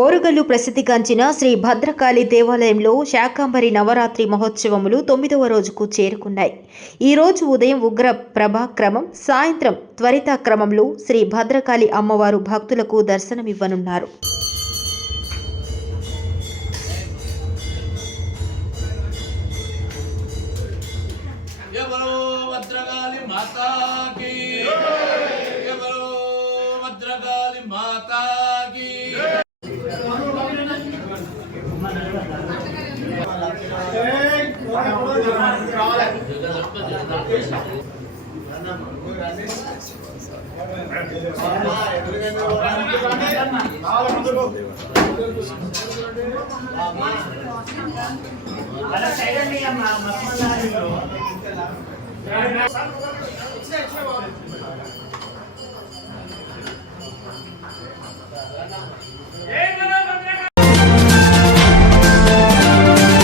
ఓరుగల్లు ప్రసిద్ధిగాంచిన శ్రీ భద్రకాళి దేవాలయంలో శాకంబరి నవరాత్రి మహోత్సవములు 9వ రోజుకు చేరుకున్నాయి. ఈ రోజు ఉదయం ఉగ్ర ప్రభాక్రమం, సాయంత్రం త్వరితాక్రమంలో శ్రీ భద్రకాళి అమ్మవారు భక్తులకు దర్శనమివ్వనున్నారు.